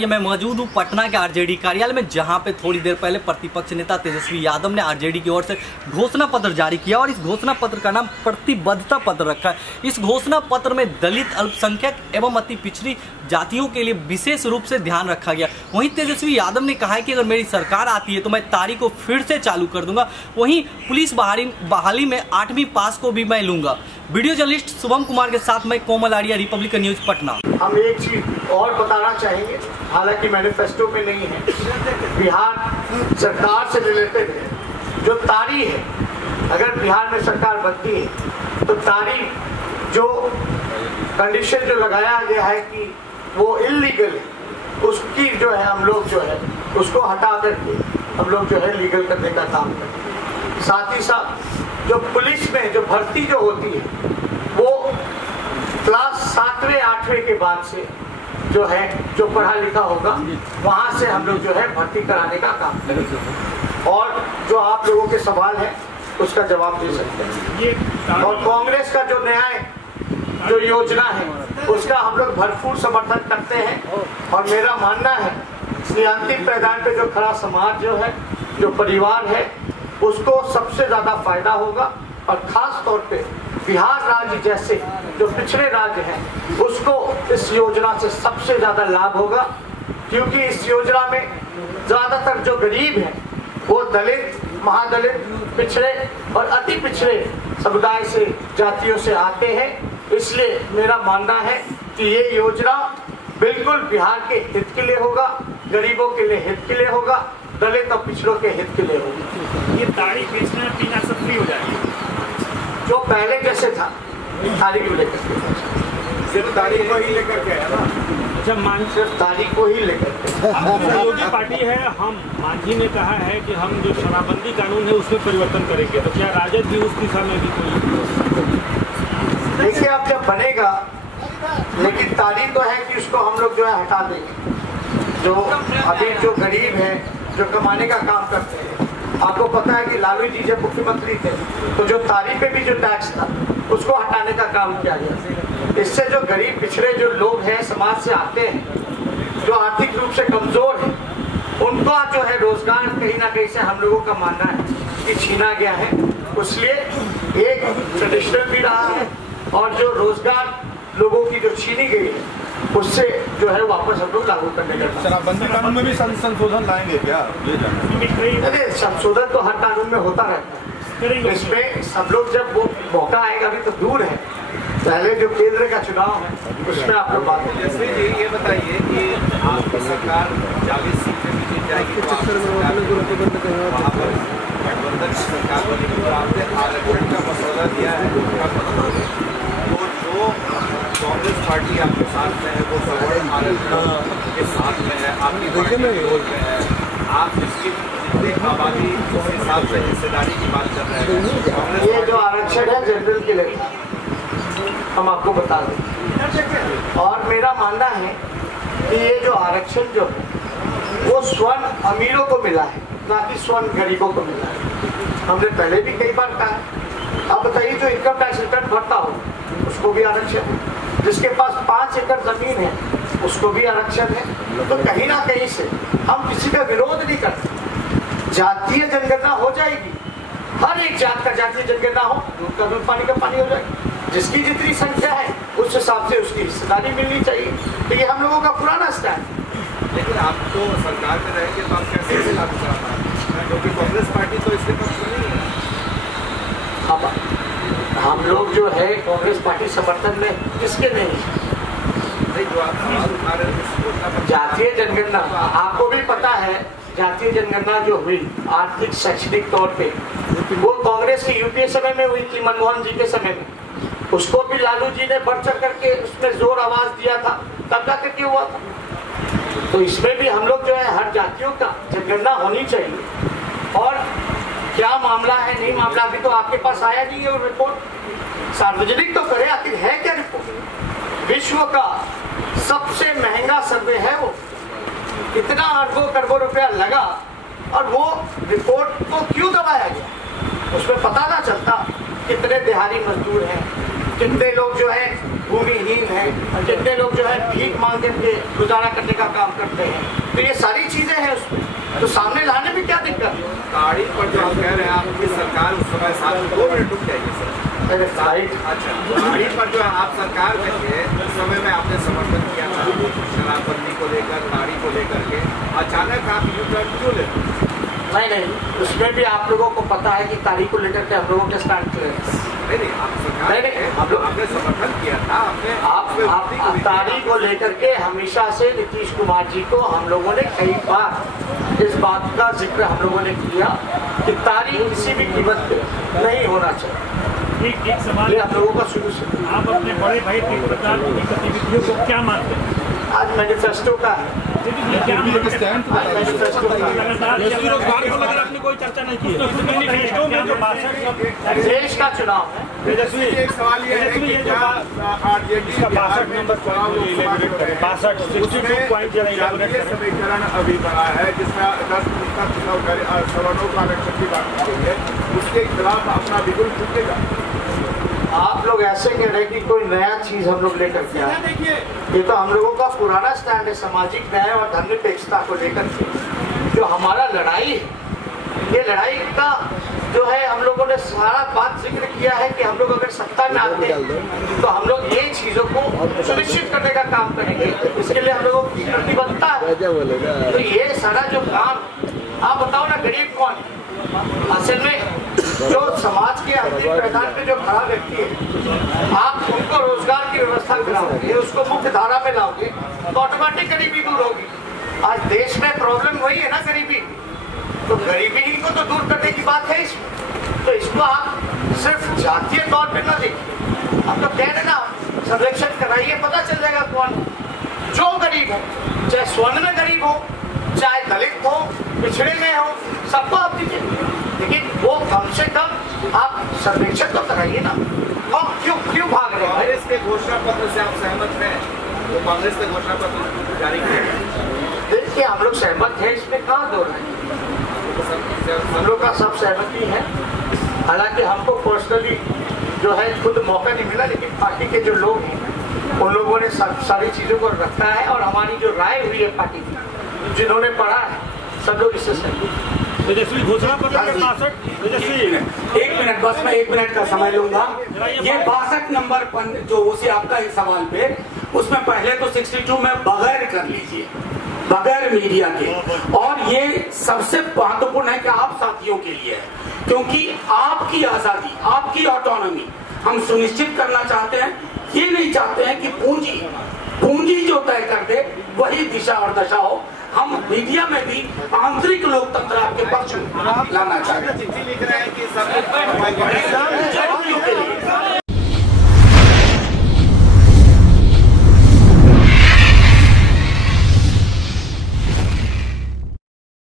मैं मौजूद हूँ पटना के आरजेडी कार्यालय में, जहां पे थोड़ी देर पहले प्रतिपक्ष नेता तेजस्वी यादव ने आरजेडी की ओर से घोषणा पत्र जारी किया और इस घोषणा पत्र का नाम प्रतिबद्धता पत्र रखा है। इस घोषणा पत्र में दलित, अल्पसंख्यक एवं अति पिछड़ी जातियों के लिए विशेष रूप से ध्यान रखा गया। वहीं तेजस्वी यादव ने कहा है कि अगर मेरी सरकार आती है तो मैं तारीख को फिर से चालू कर दूंगा। वहीं पुलिस बहाली में 8वीं पास को भी मैं लूंगा। वीडियो जर्नलिस्ट शुभम कुमार के साथ मैं कोमल आर्या, रिपब्लिकन न्यूज पटना। हम एक चीज और बताना चाहेंगे, हालांकि मैनिफेस्टो में नहीं है, बिहार सरकार से रिलेटेड है। जो तारीख है, अगर बिहार में सरकार बनती है तो तारीख जो कंडीशन जो लगाया गया है कि वो इलीगल है, उसकी जो है हम लोग जो है उसको हटा करके हम लोग जो है लीगल करने का काम करें। साथ ही साथ जो पुलिस में जो भर्ती जो होती है वो क्लास 7वें 8वें के बाद से जो है जो पढ़ा लिखा होगा वहां से हम लोग जो है भर्ती कराने का काम करेंगे। और जो आप लोगों के सवाल है उसका जवाब दे सकते हैं। और कांग्रेस का जो न्याय जो योजना है उसका हम लोग भरपूर समर्थन करते हैं। और मेरा मानना है कि अंतिम पायदान पे जो खड़ा समाज जो है, जो परिवार है, उसको सबसे ज्यादा फायदा होगा। और खास तौर पे बिहार राज्य जैसे जो पिछड़े राज्य हैं उसको इस योजना से सबसे ज्यादा लाभ होगा, क्योंकि इस योजना में ज्यादातर जो गरीब हैं वो दलित, महादलित, पिछड़े और अति पिछड़े समुदाय से, जातियों से आते हैं। इसलिए मेरा मानना है कि ये योजना बिल्कुल बिहार के हित के लिए होगा, गरीबों के लिए हित के लिए होगा, दलित और पिछड़ों के हित के लिए होगा। ये तारीख बेचना 3 सब फ्री हो जाएगी, जो पहले जैसे था तारीख को लेकर के, सिर्फ तारीख को ही लेकर के है ना। अच्छा, सिर्फ तारीख को ही लेकर के सहयोगी पार्टी है। हम मांझी ने कहा है कि हम जो शराबबंदी कानून है उसमें परिवर्तन करेंगे, तो क्या राजद भी उस दिशा में भी कोई? देखिए, अब जब बनेगा, लेकिन तारीख तो है कि उसको हम लोग जो है हटा देंगे। जो अभी जो गरीब है, जो कमाने का काम करते हैं, आपको पता है कि लालू जी जब मुख्यमंत्री थे तो जो तारीख पे भी जो टैक्स था उसको हटाने का काम किया गया। इससे जो गरीब पिछड़े जो लोग हैं, समाज से आते हैं, जो आर्थिक रूप से कमजोर हैं, उनका जो है रोजगार कहीं ना कहीं से हम लोगों का मानना है कि छीना गया है। इसलिए एक ट्रेडिशनल भी रहा है और जो रोजगार लोगों की जो छीनी गई है उससे जो है वापस हम लोग लागू करने का। शराबबंदी कानून में भी संशोधन लाएंगे क्या? ये संशोधन तो हर कानून में होता रहता है। इसमें सब लोग जब वो मौका आएगा, अभी तो दूर है, पहले जो केंद्र का चुनाव है उसमें आप लोग बात। जैसे ये बताइए कि आपकी सरकार 40 सीटें भी जीत जाएगी, वहाँ पर गठबंधन की सरकार बनेगी, तो आपने आरक्षण का मसौदा दिया है, तो जो कांग्रेस पार्टी आपके साथ में है वो सवर्ण आरक्षण के साथ में है, आपकी पार्टी विरोध में है। आप जिसकी जितनी आबादी उस हिसाब से हिस्सेदारी की बात कर रहे हैं। ये जो आरक्षण है जनरल के लिए हम आपको बता दें। और मेरा मानना है कि ये जो आरक्षण जो है वो स्वर्ण अमीरों को मिला है, ना कि स्वर्ण गरीबों को मिला है। हमने पहले भी कई बार कहा है। अब बताइए, जो इनकम टैक्स रिटर्न भरता हो उसको भी आरक्षण है, जिसके पास 5 एकड़ जमीन है उसको भी आरक्षण है। तो कहीं ना कहीं से हम किसी का विरोध नहीं करते। जातीय जनगणना हो जाएगी, हर एक जात का जातीय जनगणना हो, दूध का दूध, पानी का पानी हो जाएगी। जिसकी जितनी संख्या है उस हिसाब से उसकी हिस्सेदारी मिलनी चाहिए। तो ये हम लोगों का पुराना स्टैंड। लेकिन आप तो सरकार में रहेंगे तो आप कैसे लागू करा पाएंगे, क्योंकि कांग्रेस पार्टी तो इसके पक्ष में नहीं है। अब हम लोग जो है कांग्रेस पार्टी समर्थन में किसके नहीं? जो आप सवाल उठा रहे हैं जातीय जनगणना, आपको भी पता है, जातीय जनगणना जो हुई आर्थिक शैक्षणिक तौर पे वो कांग्रेस की यूपीए समय में हुई थी, मनमोहन जी के समय में। उसको भी लालू जी ने बढ़ चढ़ करके उसमें जोर आवाज दिया था, तब जा करके हुआ था। तो इसमें भी हम लोग जो है हर जातियों का जनगणना होनी चाहिए। और क्या मामला है, नहीं मामला, अभी तो आपके पास आया नहीं है वो रिपोर्ट। सार्वजनिक तो करे, आखिर है क्या रिपोर्ट? विश्व का सबसे महंगा सर्वे है वो, इतना अरबों करोड़ों रुपया लगा और वो रिपोर्ट को क्यों दबाया गया? उसमें पता ना चलता कितने दिहाड़ी मजदूर हैं, कितने लोग जो है भूमिहीन हैं, जितने लोग जो है भीख मांग के गुजारा करने का काम करते हैं, तो ये सारी चीजें हैं उसमें, तो सामने लाने में क्या दिक्कत है? तारीख पर जो आप कह रहे हैं आपकी सरकार उस समय साथ 2 मिनट रुक जाइए सर। अच्छा, तारीख पर जो है आप सरकार में थे उस समय में आपने समर्थन किया था शराबबंदी को लेकर, तारीख को लेकर के, अचानक आप यू टर्न क्यों लेते? नहीं, उसमें भी आप लोगों को पता है कि तारीख को लेकर के हम लोगों के स्टैंड क्लियर है। नहीं, आप सरकार हम लोग आपने समर्थन किया था, आप तारीख को लेकर के हमेशा से नीतीश कुमार जी को हम लोगों ने कई बार इस बात का जिक्र हम लोगों ने किया कि तारीख किसी भी कीमत पे नहीं होना चाहिए। एक सवाल ये हम लोगों का शुरू से। आप अपने बड़े भाई तेज प्रताप की गतिविधियों को क्या मानते हैं? आज मैनिफेस्टो का है, क्या मैनिफेस्टो का बेरोजगार को लेकर आपने कोई चर्चा नहीं की? मैनिफेस्टो में जो 62 देश का चुनाव है। तेजस्वी, एक सवाल ये है कि क्या आरजेडी का 62 नंबर समीकरण अभी बना है जिसमें 10% सवर्णों का आरक्षण की बात की गई है, उसके खिलाफ अपना बिल्कुल चुकेगा। आप लोग ऐसे कह रहे हैं कि कोई नया चीज हम लोग लेकर के आए। देखिए, ये तो हम लोगों का पुराना स्टैंड है सामाजिक न्याय और धर्मनिरपेक्षता को लेकर के। जो हमारा लड़ाई है, ये लड़ाई का जो है हम लोगों ने सारा बात जिक्र किया है कि हम लोग अगर सत्ता में आते हैं तो हम लोग ये चीजों को सुनिश्चित करने का काम करेंगे, इसके लिए हम लोगों की प्रतिबद्धता है। तो ये सारा जो काम, आप बताओ ना गरीब कौन है? असल में जो समाज के अंतिम पैदान पे जो खड़ा व्यक्ति है, आप उनको रोजगार की व्यवस्था कराओगे, उसको मुख्य धारा में लाओगे तो ऑटोमेटिक गरीबी दूर होगी। आज देश में प्रॉब्लम वही है ना, गरीबी। तो गरीबी ही को तो दूर करने की बात है इसमें। तो इसको आप सिर्फ जातीय तौर पे ना देखिए, आप तो कह रहे ना सर्वेक्षण कराइए, पता चल जाएगा कौन जो गरीब हो, चाहे स्वर्ण में गरीब हो, चाहे दलित हो, पिछड़े में हो, सबको आप दीजिए, लेकिन वो कम से कम आप सर्वेक्षण तो कराइए ना। और क्यों भाग रहे हैं? कांग्रेस के घोषणा पत्र से आप सहमत हैं? तो कांग्रेस ने घोषणा पत्र जारी किया, देखिए हम लोग सहमत हैं, इसमें कहाँ दो रहे हैं, हम लोग का सब सहमति है। हालांकि हमको पर्सनली जो है खुद मौका नहीं मिला, लेकिन पार्टी के जो लोग हैं उन लोगों ने सारी चीजों को रखा है और हमारी जो राय हुई है पार्टी की, जिन्होंने पढ़ा है, सब लोग इससे सहमत। तेजस्वी घोषणा पत्र के 62 तेजस्वी 1 मिनट, बस मैं 1 मिनट का समय लूंगा। ये 62 नंबर जो उसे आपका एक सवाल पे, उसमें पहले तो 62 में बगैर कर लीजिए, बगैर मीडिया के। और ये सबसे महत्वपूर्ण है कि आप साथियों के लिए है, क्योंकि आपकी आजादी, आपकी ऑटोनॉमी हम सुनिश्चित करना चाहते हैं। ये नहीं चाहते हैं कि पूंजी जो तय कर दे वही दिशा और दशा हो। हम मीडिया में भी आंतरिक लोकतंत्र आपके पक्ष में लाना चाहते हैं। चिट्ठी लिख रहे हैं कि सब